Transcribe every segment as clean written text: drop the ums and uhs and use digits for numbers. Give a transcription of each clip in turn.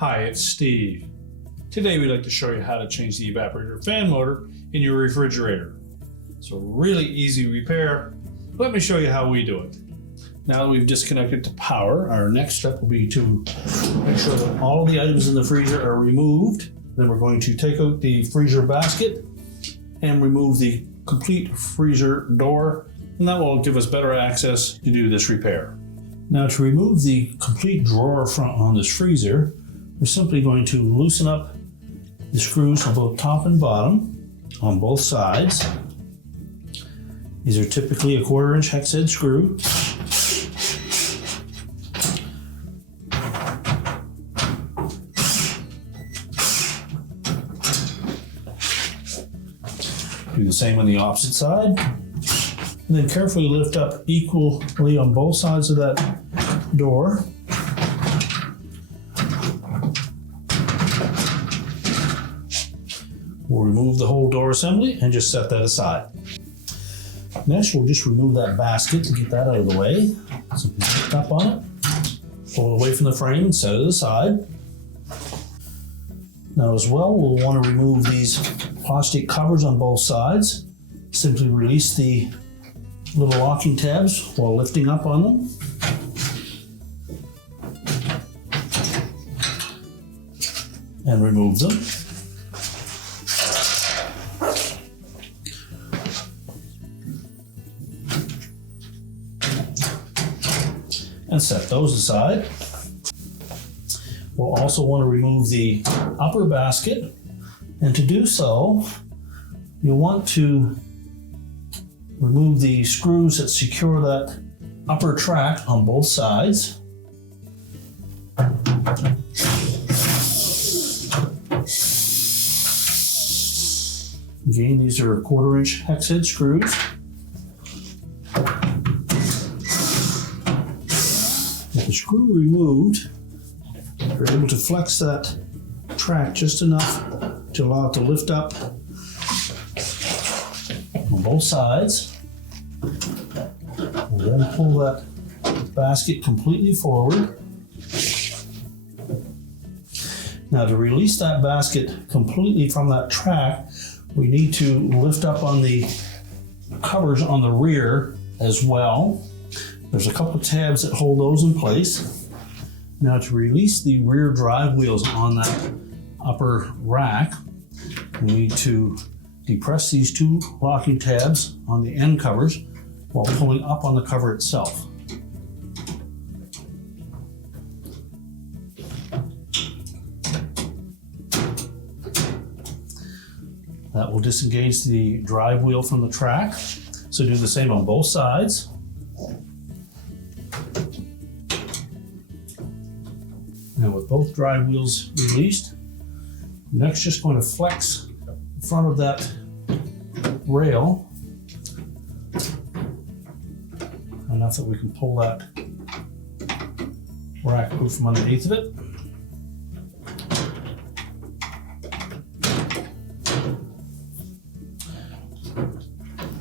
Hi, it's Steve. Today we'd like to show you how to change the evaporator fan motor in your refrigerator. It's a really easy repair. Let me show you how we do it. Now that we've disconnected to power, our next step will be to make sure that all of the items in the freezer are removed. Then we're going to take out the freezer basket and remove the complete freezer door, and that will give us better access to do this repair. Now to remove the complete drawer front on this freezer, we're simply going to loosen up the screws on both top and bottom on both sides. These are typically a 1/4 inch hex head screw. Do the same on the opposite side. And then carefully lift up equally on both sides of that door. We'll remove the whole door assembly and just set that aside. Next, we'll just remove that basket to get that out of the way. Simply lift up on it, pull it away from the frame and set it aside. Now as well, we'll want to remove these plastic covers on both sides. Simply release the little locking tabs while lifting up on them. And remove them. And set those aside. We'll also want to remove the upper basket, and to do so, you'll want to remove the screws that secure that upper track on both sides. Again, these are 1/4 inch hex head screws. With the screw removed, you're able to flex that track just enough to allow it to lift up on both sides. And then pull that basket completely forward. Now to release that basket completely from that track, we need to lift up on the covers on the rear as well. There's a couple of tabs that hold those in place. Now to release the rear drive wheels on that upper rack, we need to depress these two locking tabs on the end covers while pulling up on the cover itself. That will disengage the drive wheel from the track. So do the same on both sides. Now with both drive wheels released, next just going to flex the front of that rail enough that we can pull that rack out from underneath of it.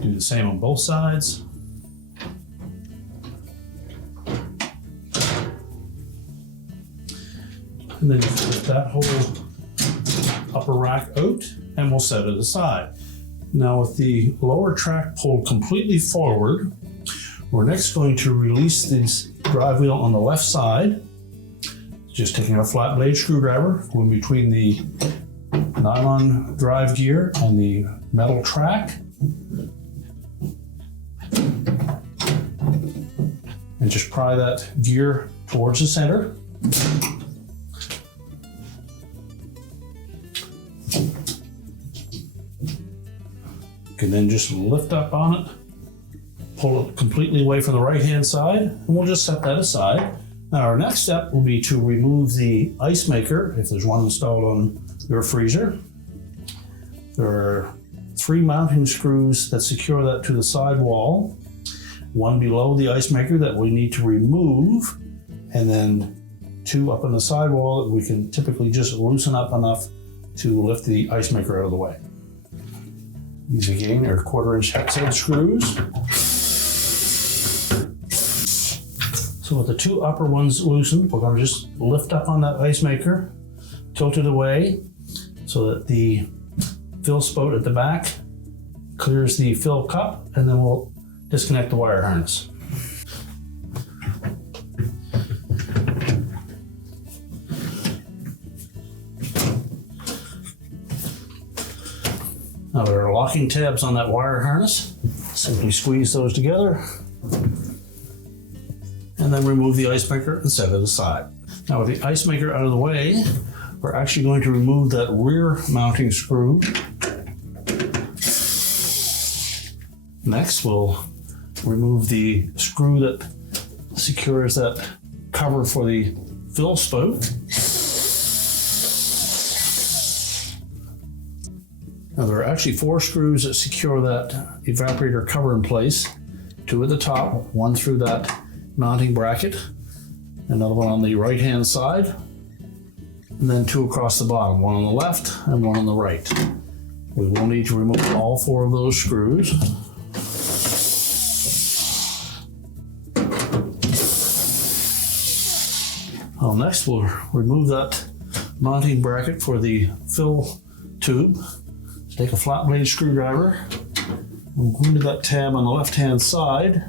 Do the same on both sides. And then just lift that whole upper rack out and we'll set it aside. Now with the lower track pulled completely forward, we're next going to release this drive wheel on the left side. Just taking a flat blade screwdriver, going between the nylon drive gear and the metal track. And just pry that gear towards the center. You can then just lift up on it, pull it completely away from the right-hand side, and we'll just set that aside. Now our next step will be to remove the Icemaker, if there's one installed on your freezer. There are 3 mounting screws that secure that to the side wall. One below the Icemaker that we need to remove, and then 2 up on the side wall that we can typically just loosen up enough to lift the Icemaker out of the way. These again are 1/4 inch hex head screws. So with the 2 upper ones loosened, we're going to just lift up on that Icemaker tilted away so that the fill spout at the back clears the fill cup, and then we'll disconnect the wire harness. Now there are locking tabs on that wire harness. Simply squeeze those together and then remove the Icemaker and set it aside. Now with the Icemaker out of the way, we're actually going to remove that rear mounting screw. Next, we'll remove the screw that secures that cover for the fill spout. Now there are actually 4 screws that secure that evaporator cover in place. 2 at the top, 1 through that mounting bracket, another one on the right hand side, and then 2 across the bottom, 1 on the left and 1 on the right. We will need to remove all 4 of those screws. Well, next we'll remove that mounting bracket for the fill tube. Take a flat blade screwdriver and go into that tab on the left hand side.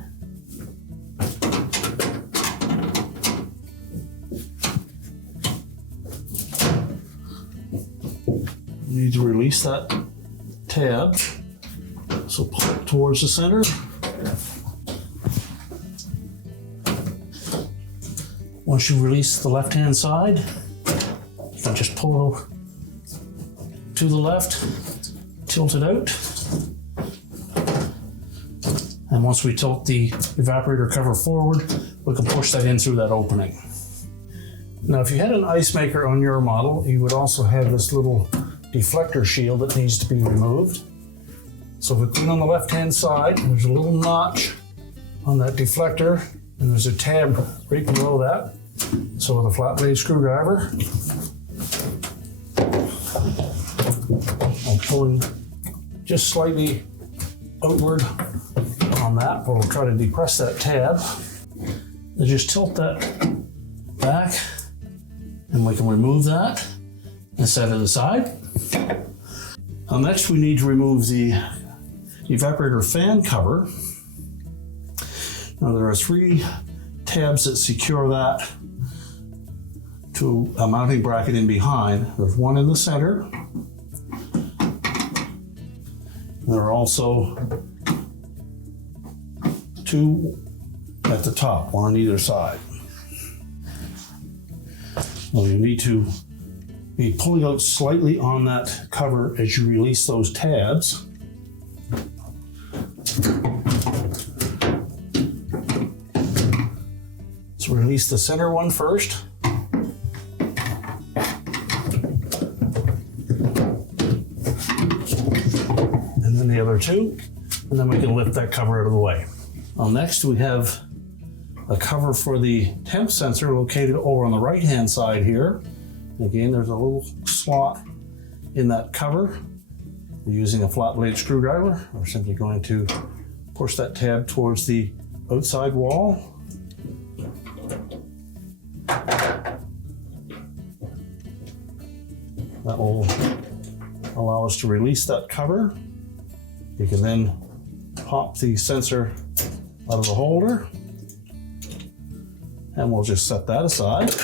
You need to release that tab, so pull it towards the center. Once you release the left hand side, you can just pull to the left, tilt it out, and once we tilt the evaporator cover forward, we can push that in through that opening. Now if you had an Icemaker on your model, you would also have this little deflector shield that needs to be removed. So if we put it on the left hand side, there's a little notch on that deflector, and there's a tab right below that. So with a flat blade screwdriver, I'm pulling just slightly outward on that, but we'll try to depress that tab. And just tilt that back, and we can remove that and set it aside. Now next we need to remove the evaporator fan cover. Now there are 3 tabs that secure that to a mounting bracket in behind. There's 1 in the center. There are also 2 at the top, 1 on either side. Well, you need to be pulling out slightly on that cover as you release those tabs. So release the center one first. And then the other 2. And then we can lift that cover out of the way. Well, next we have a cover for the temp sensor located over on the right hand side here. Again, there's a little slot in that cover. We're using a flat blade screwdriver. We're simply going to push that tab towards the outside wall. That will allow us to release that cover. You can then pop the sensor out of the holder, and we'll just set that aside.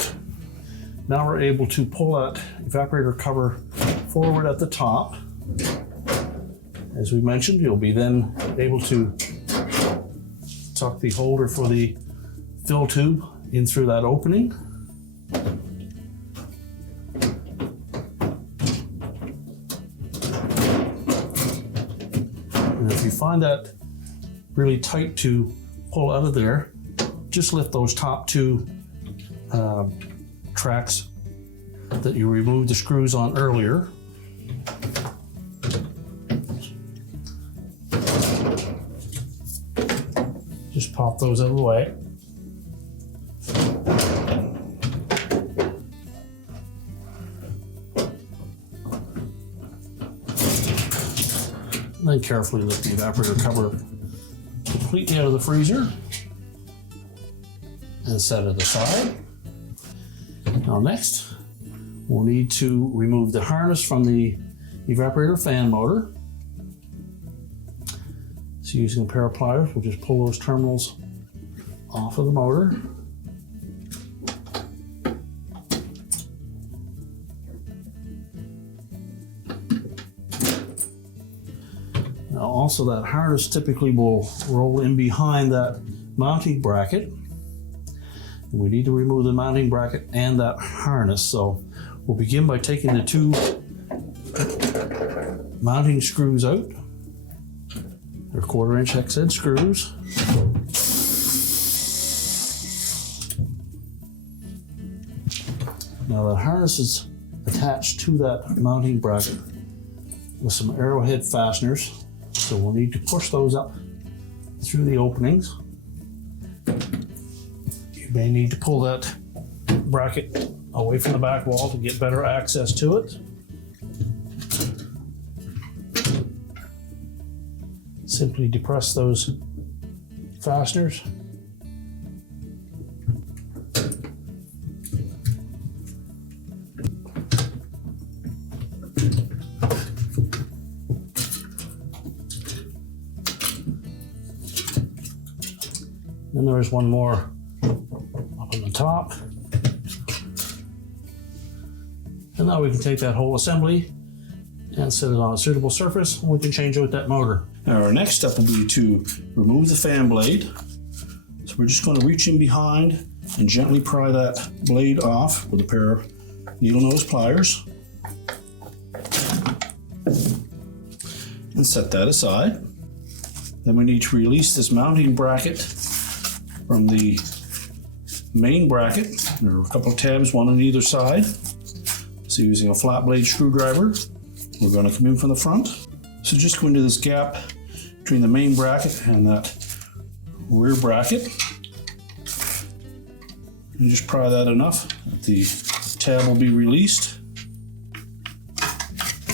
Now we're able to pull that evaporator cover forward at the top. As we mentioned, you'll be then able to tuck the holder for the fill tube in through that opening. And if you find that really tight to pull out of there, just lift those top 2 tracks that you removed the screws on earlier. Just pop those out of the way. And then carefully lift the evaporator cover completely out of the freezer and set it aside. Now next, we'll need to remove the harness from the evaporator fan motor. So using a pair of pliers, we'll just pull those terminals off of the motor. Now also that harness typically will roll in behind that mounting bracket. And we need to remove the mounting bracket and that harness. So we'll begin by taking the two mounting screws out. They're 1/4 inch hex head screws. Now the harness is attached to that mounting bracket with some arrowhead fasteners. So we'll need to push those up through the openings. You may need to pull that bracket away from the back wall to get better access to it. Simply depress those fasteners. Then there's one more up on the top. And now we can take that whole assembly and set it on a suitable surface, and we can change out that motor. Now our next step will be to remove the fan blade. So we're just going to reach in behind and gently pry that blade off with a pair of needle nose pliers. And set that aside. Then we need to release this mounting bracket from the main bracket. There are a couple of tabs, one on either side. So using a flat blade screwdriver, we're going to come in from the front. So just go into this gap between the main bracket and that rear bracket. And just pry that enough that the tab will be released.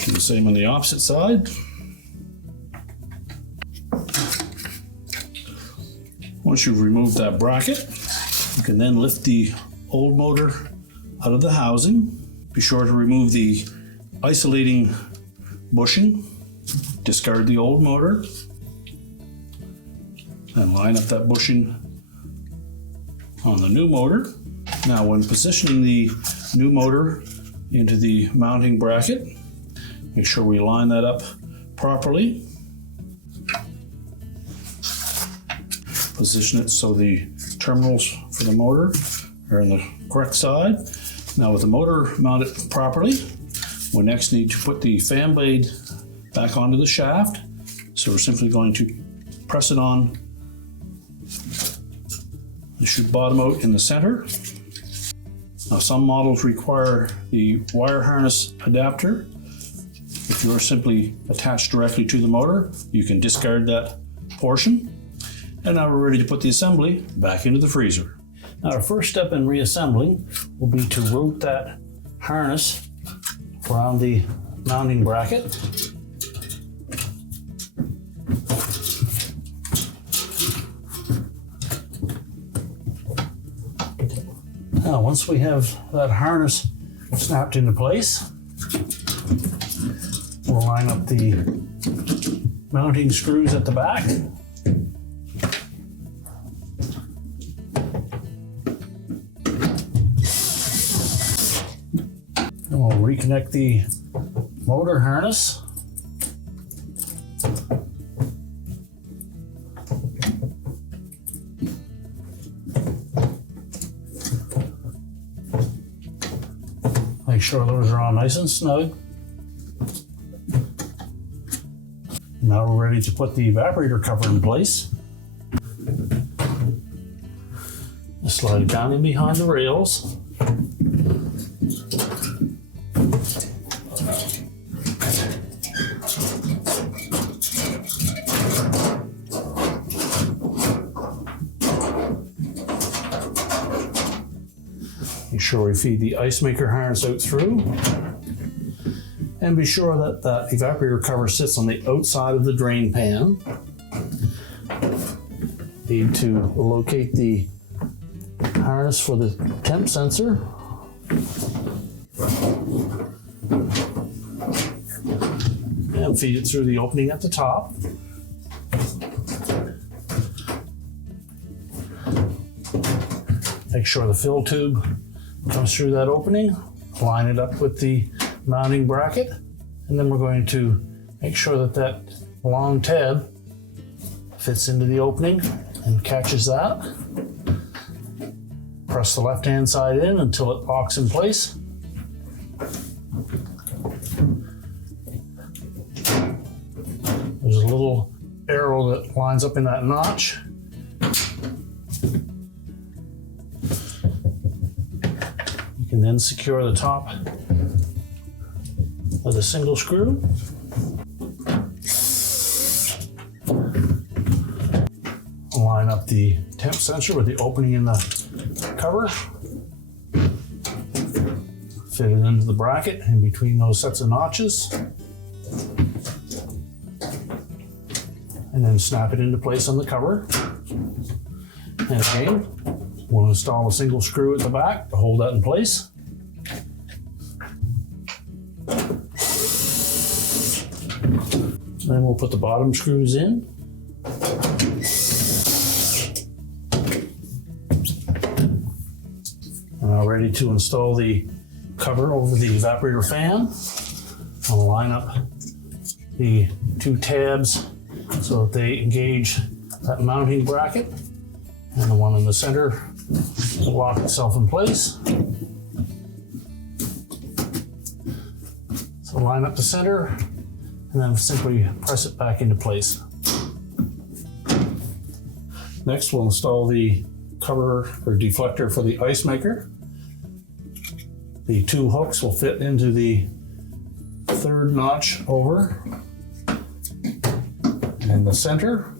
Do the same on the opposite side. Once you've removed that bracket, you can then lift the old motor out of the housing. Be sure to remove the isolating bushing. Discard the old motor. And line up that bushing on the new motor. Now when positioning the new motor into the mounting bracket, make sure we line that up properly. Position it so the terminals for the motor are on the correct side. Now with the motor mounted properly, we next need to put the fan blade back onto the shaft. So we're simply going to press it on. It should bottom out in the center. Now some models require the wire harness adapter. If you're simply attached directly to the motor, you can discard that portion. And now we're ready to put the assembly back into the freezer. Now our first step in reassembling will be to route that harness around the mounting bracket. Now once we have that harness snapped into place, we'll line up the mounting screws at the back. And we'll reconnect the motor harness. Make sure those are on nice and snug. Now we're ready to put the evaporator cover in place. Just slide it down in behind the rails. Make sure we feed the Icemaker harness out through. And be sure that the evaporator cover sits on the outside of the drain pan. Need to locate the harness for the temp sensor. and feed it through the opening at the top. Make sure the fill tube comes through that opening. Line it up with the mounting bracket, and then we're going to make sure that that long tab fits into the opening and catches that. Press the left-hand side in until it locks in place. There's a little arrow that lines up in that notch. You can then secure the top with a single screw. Line up the temp sensor with the opening in the cover. Fit it into the bracket in between those sets of notches. And then snap it into place on the cover. And again, we'll install a single screw at the back to hold that in place. Then we'll put the bottom screws in. Now ready to install the cover over the evaporator fan. I'll line up the two tabs so that they engage that mounting bracket, and the one in the center will lock itself in place. So line up the center and then simply press it back into place. Next, we'll install the cover or deflector for the Icemaker. The two hooks will fit into the third notch over in the center.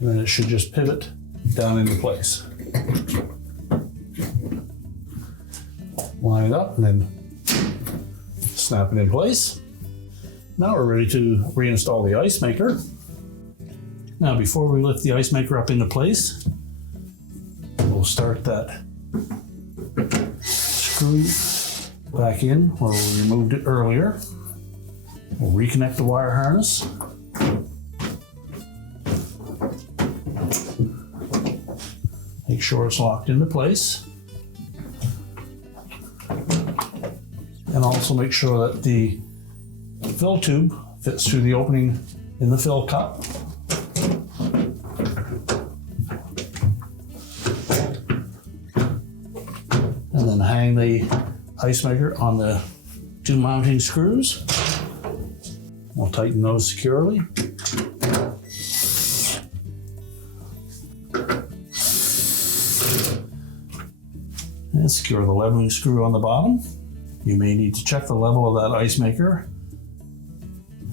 And then it should just pivot down into place. Line it up and then snap it in place. Now we're ready to reinstall the Icemaker. Now before we lift the Icemaker up into place, we'll start that screw back in where we removed it earlier. We'll reconnect the wire harness. Make sure it's locked into place. And also make sure that the fill tube fits through the opening in the fill cup. And then hang the Icemaker on the two mounting screws. We'll tighten those securely. And secure the leveling screw on the bottom. You may need to check the level of that Icemaker.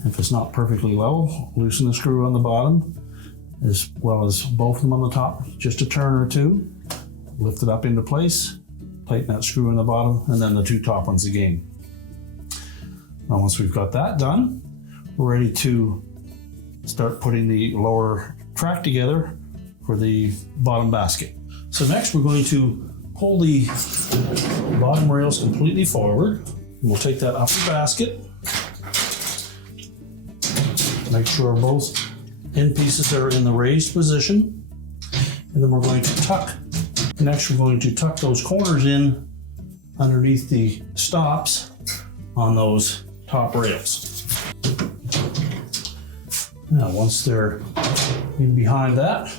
If it's not perfectly level, loosen the screw on the bottom as well as both of them on the top, just a turn or two. Lift it up into place, tighten that screw in the bottom, and then the two top ones again. Now once we've got that done, we're ready to start putting the lower track together for the bottom basket. So next we're going to pull the bottom rails completely forward. We'll take that upper basket, make sure both end pieces are in the raised position, and then we're going to tuck. Next we're going to tuck those corners in underneath the stops on those top rails. Now once they're in behind that,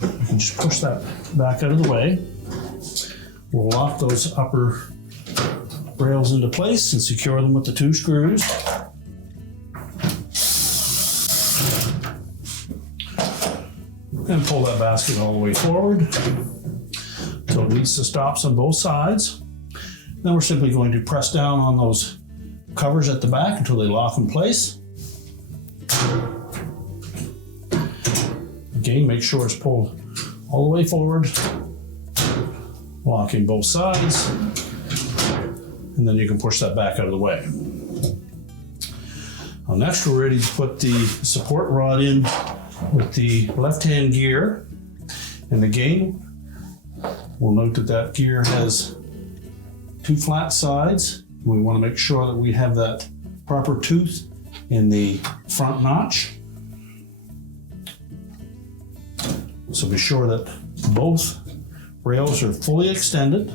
you can just push that back out of the way. We'll lock those upper rails into place and secure them with the two screws. And pull that basket all the way forward until it meets the stops on both sides. Then we're simply going to press down on those covers at the back until they lock in place. Again, make sure it's pulled all the way forward, locking both sides, and then you can push that back out of the way. Now next we're ready to put the support rod in with the left-hand gear. And again, we'll note that that gear has two flat sides We want to make sure that we have that proper tooth in the front notch. So be sure that both rails are fully extended.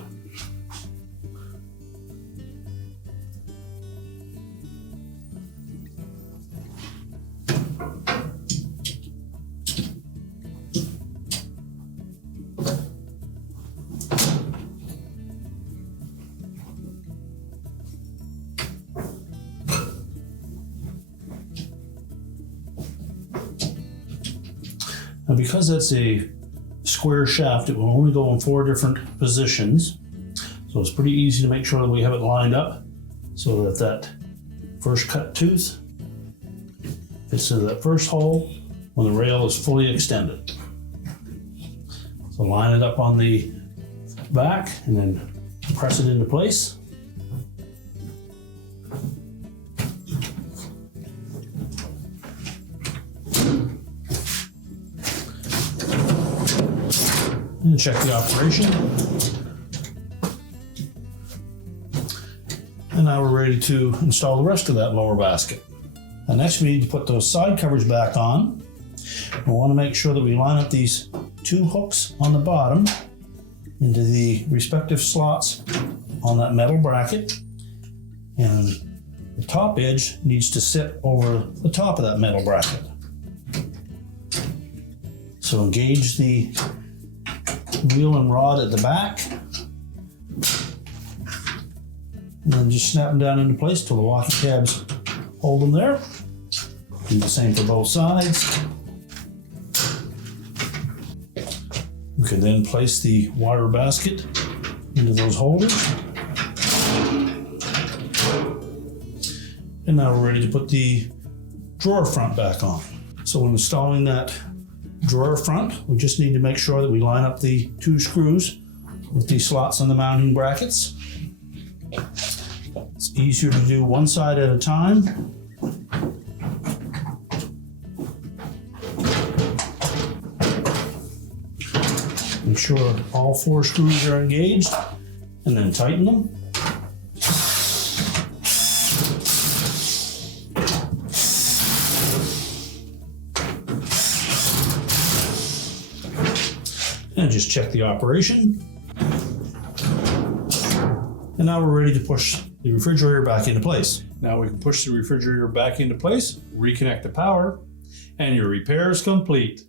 Now, because that's a square shaft, it will only go in 4 different positions. So it's pretty easy to make sure that we have it lined up so that that first cut tooth fits into that first hole when the rail is fully extended. So line it up on the back and then press it into place. And check the operation. And now we're ready to install the rest of that lower basket. And next we need to put those side covers back on. We want to make sure that we line up these 2 hooks on the bottom into the respective slots on that metal bracket. And the top edge needs to sit over the top of that metal bracket. So engage the wheel and rod at the back, and then just snap them down into place till the locking tabs hold them there. Do the same for both sides. You can then place the wire basket into those holders. And now we're ready to put the drawer front back on. So when installing that drawer front, we just need to make sure that we line up the 2 screws with the slots on the mounting brackets. It's easier to do one side at a time. Make sure all 4 screws are engaged and then tighten them. And just check the operation. And now we're ready to push the refrigerator back into place. Now we can push the refrigerator back into place, reconnect the power, and your repair is complete.